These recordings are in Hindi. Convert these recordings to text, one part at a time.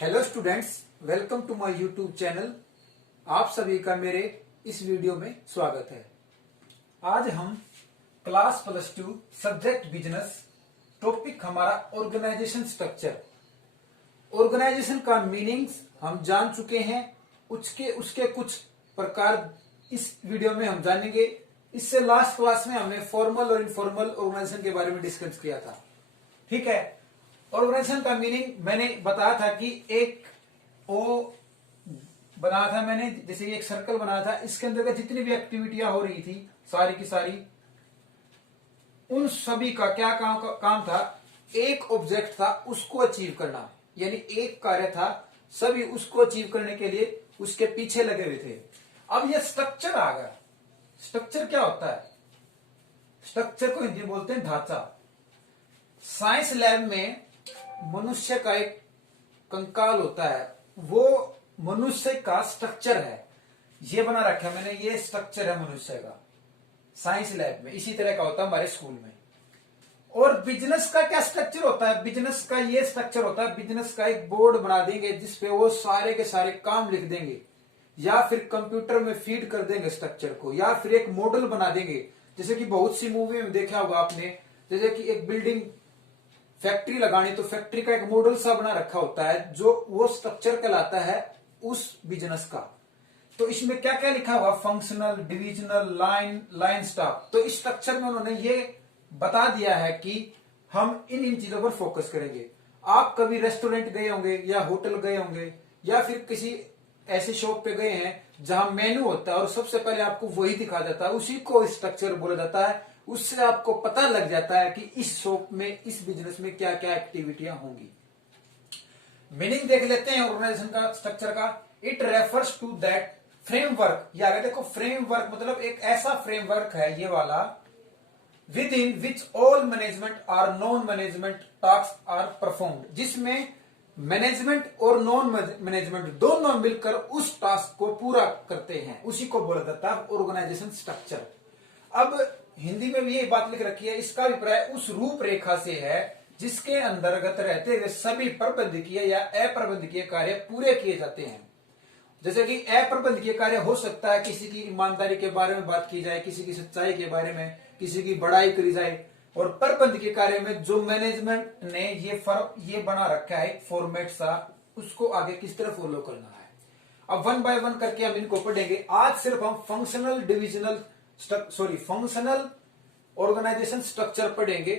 Hello students, welcome to my YouTube channel. आप सभी का मेरे इस वीडियो में स्वागत है। आज हम क्लास +2 सब्जेक्ट बिजनेस, टॉपिक हमारा ऑर्गेनाइजेशन स्ट्रक्चर। ऑर्गेनाइजेशन का मीनिंग्स हम जान चुके हैं, उसके कुछ प्रकार इस वीडियो में हम जानेंगे। इससे लास्ट क्लास में हमने फॉर्मल और इनफॉर्मल ऑर्गेनाइजेशन के बारे में डिस्कस किया था। ठीक है, ऑर्गेनाइजेशन का मीनिंग मैंने बताया था कि एक ओ बनाया था मैंने, जैसे एक सर्कल बनाया था, इसके अंदर जितनी भी एक्टिविटियां हो रही थी सारी की सारी, उन सभी का क्या काम था? एक ऑब्जेक्ट था, उसको अचीव करना, यानी एक कार्य था, सभी उसको अचीव करने के लिए उसके पीछे लगे हुए थे। अब ये स्ट्रक्चर आ गया। स्ट्रक्चर क्या होता है? स्ट्रक्चर को हिंदी में बोलते हैं ढांचा। साइंस लैब में मनुष्य का एक कंकाल होता है, वो मनुष्य का स्ट्रक्चर है। ये बना रखा है मैंने, ये स्ट्रक्चर है मनुष्य का साइंस लैब में। इसी तरह का होता है हमारे स्कूल में। और बिजनेस का क्या स्ट्रक्चर होता है? बिजनेस का ये स्ट्रक्चर होता है, बिजनेस का एक बोर्ड बना देंगे जिसपे वो सारे के सारे काम लिख देंगे, या फिर कंप्यूटर में फीड कर देंगे स्ट्रक्चर को, या फिर एक मॉडल बना देंगे। जैसे कि बहुत सी मूवी में देखा होगा आपने, जैसे कि एक बिल्डिंग फैक्ट्री लगानी, तो फैक्ट्री का एक मॉडल सा बना रखा होता है, जो वो स्ट्रक्चर कहलाता है उस बिजनेस का। तो इसमें क्या क्या लिखा हुआ? Functional, divisional, line staff. तो इस स्ट्रक्चर में उन्होंने ये बता दिया है कि हम इन चीजों पर फोकस करेंगे। आप कभी रेस्टोरेंट गए होंगे या होटल गए होंगे या फिर किसी ऐसे शॉप पे गए हैं जहां मेनू होता है और सबसे पहले आपको वही दिखा जाता है, उसी को स्ट्रक्चर बोला जाता है। उससे आपको पता लग जाता है कि इस शॉप में, इस बिजनेस में क्या क्या एक्टिविटियां होंगी। मीनिंग देख लेते हैं ऑर्गेनाइजेशन का, स्ट्रक्चर का। It refers to that framework. या अगर देखो, फ्रेमवर्क मतलब एक ऐसा फ्रेमवर्क है ये वाला, within which all management और non management task are performed, जिसमें मैनेजमेंट और नॉन मैनेजमेंट दोनों मिलकर उस टास्क को पूरा करते हैं, उसी को बोला जाता है ऑर्गेनाइजेशन स्ट्रक्चर। अब हिंदी में भी ये बात लिख रखी है, इसका अभिप्राय उस रूपरेखा से है जिसके अंतर्गत रहते हुए सभी प्रबंधकीय या अप्रबंधकीय कार्य पूरे किए जाते हैं। जैसे कि अप्रबंधकीय कार्य हो सकता है किसी की ईमानदारी के बारे में बात की जाए, किसी की सच्चाई के बारे में, किसी की बड़ाई करी जाए। और प्रबंधकीय कार्य में जो मैनेजमेंट ने ये बना रखा है एक फॉर्मेट सा, उसको आगे किस तरह फॉलो करना है। अब वन बाय वन करके हम इनको पढ़ेंगे। आज सिर्फ हम फंक्शनल ऑर्गेनाइजेशन स्ट्रक्चर पढ़ेंगे।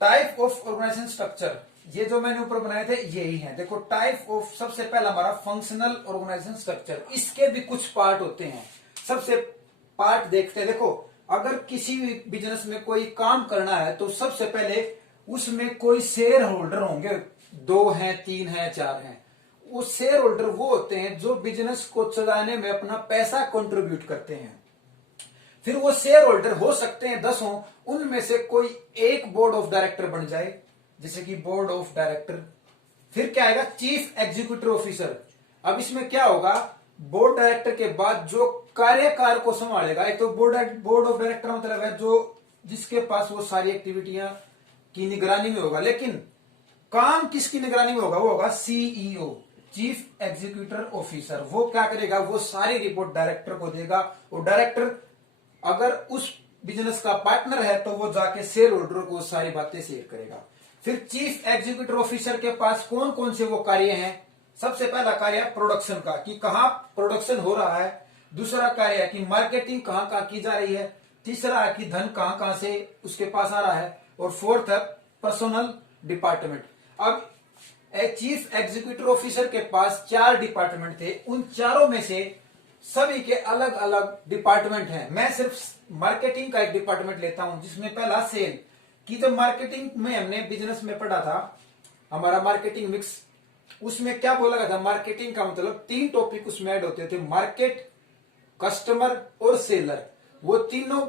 टाइप ऑफ ऑर्गेनाइजेशन स्ट्रक्चर, ये जो मैंने ऊपर बनाए थे यही है। देखो, टाइप ऑफ, सबसे पहला हमारा फंक्शनल ऑर्गेनाइजेशन स्ट्रक्चर। इसके भी कुछ पार्ट होते हैं। सबसे पार्ट देखते हैं। देखो, अगर किसी भी बिजनेस में कोई काम करना है तो सबसे पहले उसमें कोई शेयर होल्डर होंगे, 2 हैं, 3 हैं, 4 हैं। वो शेयर होल्डर वो होते हैं जो बिजनेस को चलाने में अपना पैसा कंट्रीब्यूट करते हैं। फिर वो शेयर होल्डर हो सकते हैं 10 हो, उनमें से कोई एक बोर्ड ऑफ डायरेक्टर बन जाए, जैसे कि बोर्ड ऑफ डायरेक्टर। फिर क्या आएगा? Chief executive officer. अब इसमें क्या होगा? बोर्ड डायरेक्टर के बाद जो कार्यकार को संभालेगा, एक तो बोर्ड ऑफ डायरेक्टर मतलब है जो जिसके पास वो सारी एक्टिविटियां की निगरानी में होगा, लेकिन काम किसकी निगरानी में होगा? वो होगा सीईओ, चीफ एग्जीक्यूटिव ऑफिसर। वो क्या करेगा? वो सारी रिपोर्ट डायरेक्टर को देगा, और डायरेक्टर अगर उस बिजनेस का पार्टनर है तो वो जाके शेयर होल्डर को सारी बातें शेयर करेगा। फिर चीफ एग्जीक्यूटिव ऑफिसर के पास कौन कौन से वो कार्य हैं? सबसे पहला कार्य है प्रोडक्शन का, कि कहां प्रोडक्शन हो रहा है। दूसरा कार्य है कि मार्केटिंग कहां कहां की जा रही है। तीसरा है कि धन कहां कहां से उसके पास आ रहा है। और फोर्थ है पर्सनल डिपार्टमेंट। अब चीफ एग्जीक्यूटिव ऑफिसर के पास 4 डिपार्टमेंट थे, उन चारों में से सभी के अलग अलग डिपार्टमेंट हैं। मैं सिर्फ मार्केटिंग का एक डिपार्टमेंट लेता हूं, जिसमें पहला सेल की। तो मार्केटिंग में हमने बिजनेस में पढ़ा था हमारा मार्केटिंग मिक्स, उसमें क्या बोला गया था? मार्केटिंग का मतलब 3 टॉपिक उसमें ऐड होते थे, मार्केट, कस्टमर और सेलर। वो तीनों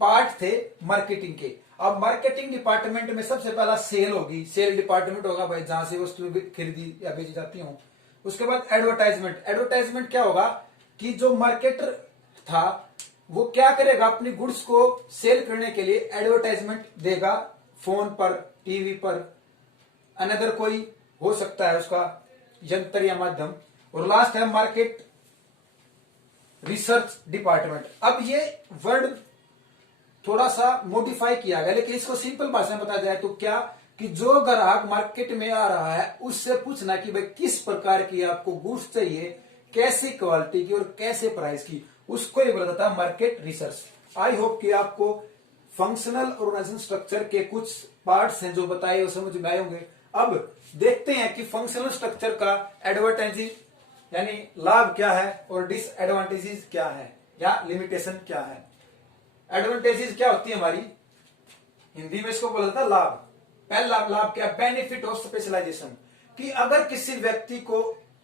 पार्ट थे मार्केटिंग के। अब मार्केटिंग डिपार्टमेंट में सबसे पहला सेल होगी, सेल डिपार्टमेंट होगा भाई, जहां से वस्तु खरीदी या बेची जाती हो। उसके बाद एडवर्टाइजमेंट। एडवर्टाइजमेंट क्या होगा कि जो मार्केटर था वो क्या करेगा? अपनी गुड्स को सेल करने के लिए एडवर्टाइजमेंट देगा, फोन पर, टीवी पर, अनदर कोई हो सकता है उसका यंत्र या माध्यम। और लास्ट है मार्केट रिसर्च डिपार्टमेंट। अब ये वर्ड थोड़ा सा मॉडिफाई किया गया, लेकिन इसको सिंपल भाषा में बताया जाए तो क्या कि जो ग्राहक मार्केट में आ रहा है उससे पूछना कि भाई किस प्रकार की आपको गुड्स चाहिए, कैसी क्वालिटी की और कैसे प्राइस की, उसको ये बोला जाता है मार्केट रिसर्च। आई होप कि आपको फंक्शनल ऑर्गेनाइजेशन स्ट्रक्चर के कुछ पार्ट्स हैं जो बताए वो समझ में आए होंगे। अब देखते हैं कि फंक्शनल स्ट्रक्चर का एडवांटेज यानी लाभ क्या है और डिसएडवांटेजेस क्या है या लिमिटेशन क्या है। एडवांटेजेस क्या होती है हमारी, हिंदी में इसको बोला जाता है लाभ। पहला लाभ क्या, बेनिफिट ऑफ स्पेशलाइजेशन, कि अगर किसी व्यक्ति को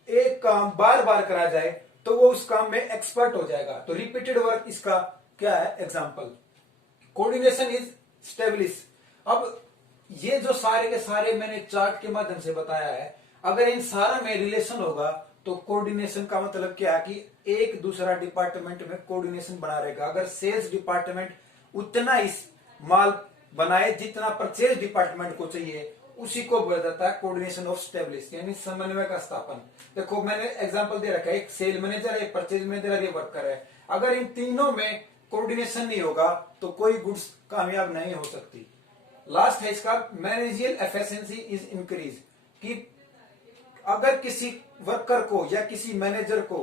एक काम बार बार करा जाए तो वो उस काम में एक्सपर्ट हो जाएगा। तो रिपीटेड वर्क इसका क्या है एग्जांपल। Coordination is establish. अब ये जो सारे के सारे मैंने चार्ट के माध्यम से बताया है, अगर इन सारा में रिलेशन होगा तो कोऑर्डिनेशन का मतलब क्या है कि एक दूसरा डिपार्टमेंट में कोऑर्डिनेशन बना रहेगा। अगर सेल्स डिपार्टमेंट उतना इस माल बनाए जितना परचेज डिपार्टमेंट को चाहिए, उसी को बोला जाता है कोऑर्डिनेशन ऑफ स्टेब्लिश यानी समन्वय का स्थापन। देखो मैंने एग्जांपल दे रखा है, एक सेल मैनेजर है, एक परचेज मैनेजर है, एक वर्कर है। अगर इन तीनों में कोऑर्डिनेशन नहीं होगा तो कोई गुड्स कामयाब नहीं हो सकती। लास्ट है इसका मैनेजियल एफिशिएंसी इज इंक्रीज, कि अगर किसी वर्कर को या किसी मैनेजर को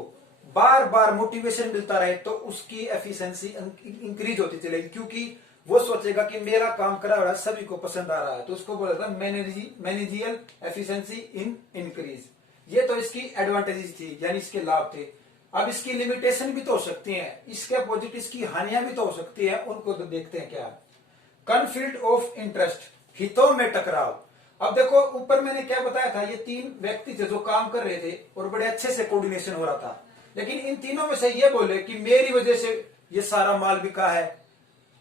बार बार मोटिवेशन मिलता रहे तो उसकी एफिशिएंसी इंक्रीज होती चलेगी, क्योंकि वो सोचेगा कि मेरा काम करा हुआ सभी को पसंद आ रहा है। तो उसको बोला था मैनेजियल एफिशिएंसी इन इंक्रीज। ये तो इसकी एडवांटेजेस थी यानी इसके लाभ थे। अब इसकी लिमिटेशन भी तो हो सकती है, इसके अपोजिट इसकी हानियां भी तो हो सकती है, उनको तो देखते हैं क्या। कॉन्फ्लिक्ट ऑफ इंटरेस्ट, हितों में टकराव। अब देखो ऊपर मैंने क्या बताया था, ये तीन व्यक्ति थे जो काम कर रहे थे और बड़े अच्छे से कोऑर्डिनेशन हो रहा था, लेकिन इन तीनों में से ये बोले कि मेरी वजह से ये सारा माल बिका है,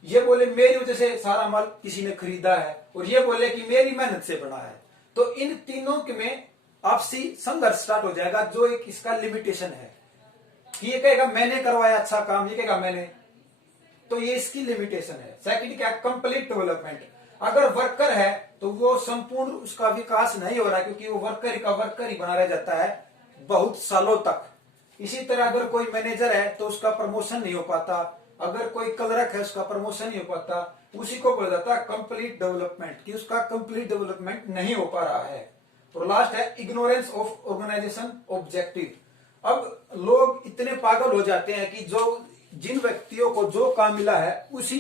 ये बोले मेरी वजह से सारा माल किसी ने खरीदा है, और ये बोले कि मेरी मेहनत से बना है। तो इन तीनों में आपसी संघर्ष स्टार्ट हो जाएगा, जो एक इसका लिमिटेशन है कि ये कहेगा मैंने करवाया अच्छा काम, ये कहेगा मैंने, तो ये इसकी लिमिटेशन है। सेकंड क्या, कंप्लीट डेवलपमेंट। अगर वर्कर है तो वो संपूर्ण उसका विकास नहीं हो रहा, क्योंकि वो वर्कर ही बना रह जाता है बहुत सालों तक। इसी तरह अगर कोई मैनेजर है तो उसका प्रमोशन नहीं हो पाता, अगर कोई क्लर्क है उसका प्रमोशन नहीं हो पाता, उसी को बोला जाता है कंप्लीट डेवलपमेंट, कि उसका कंप्लीट डेवलपमेंट नहीं हो पा रहा है। और लास्ट है इग्नोरेंस ऑफ ऑर्गेनाइजेशन ऑब्जेक्टिव। अब लोग इतने पागल हो जाते हैं कि जो जिन व्यक्तियों को जो काम मिला है उसी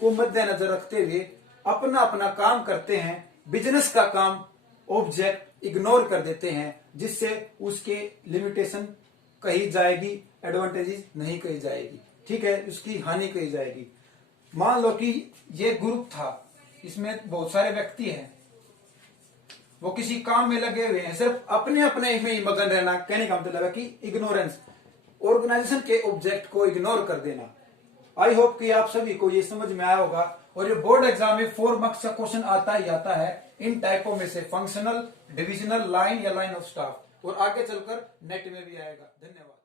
को मद्देनजर रखते हुए अपना अपना काम करते हैं, बिजनेस का काम ऑब्जेक्ट इग्नोर कर देते हैं, जिससे उसके लिमिटेशन कही जाएगी, एडवांटेजेस नहीं कही जाएगी, ठीक है, उसकी हानि कही जाएगी। मान लो कि ये ग्रुप था, इसमें बहुत सारे व्यक्ति हैं, वो किसी काम में लगे हुए हैं, सिर्फ अपने अपने में ही मगन रहना, कहने का मतलब है कि इग्नोरेंस, ऑर्गेनाइजेशन के ऑब्जेक्ट को इग्नोर कर देना। आई होप कि आप सभी को ये समझ में आया होगा। और ये बोर्ड एग्जाम में 4 मार्क्स का क्वेश्चन आता ही आता है इन टाइपों में से, फंक्शनल, डिविजनल, लाइन या लाइन ऑफ स्टाफ, और आगे चलकर नेट में भी आएगा। धन्यवाद।